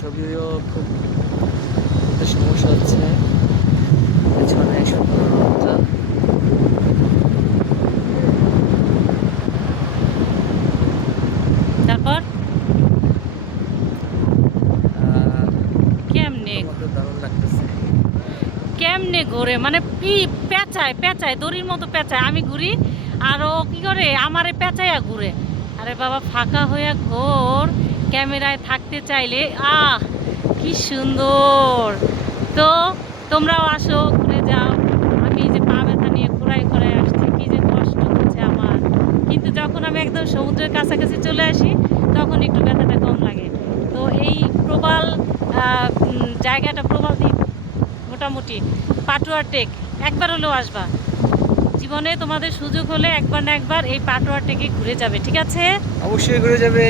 ছবিও খুব সমস্যা হচ্ছে। পেছনে সতর্কতা তারপর? কেমনে? দারুণ লাগতেছে। কেমনে ঘোরে? মানে পি পেঁচায় পেঁচায় দড়ির মতো পেঁচায়। আমি ঘুরি আর ও কি করে? আমারে পেঁচাইয়া ঘুরে। আরে বাবা ফাঁকা হইয়া ঘোর। ক্যামেরায় থাকতে চাইলে, আহ, কি সুন্দর। তো তোমরাও আসো, ঘুরে যাও। আমি যে পা ব্যথা নিয়ে ঘোরাই ঘোরাই আসছি, কি যে কষ্ট হচ্ছে আমার। কিন্তু যখন আমি একদম সমুদ্রের কাছাকাছি চলে আসি, তখন একটু ব্যথাটা কম লাগে। তো এই প্রবাল জায়গাটা প্রবাল দ্বীপ, মোটামুটি পাটুয়ার টেক, একবার হলেও আসবা। জীবনে তোমাদের সুযোগ হলে একবার না একবার এই পাটুয়ার টেকে ঘুরে যাবে, ঠিক আছে? অবশ্যই ঘুরে যাবে।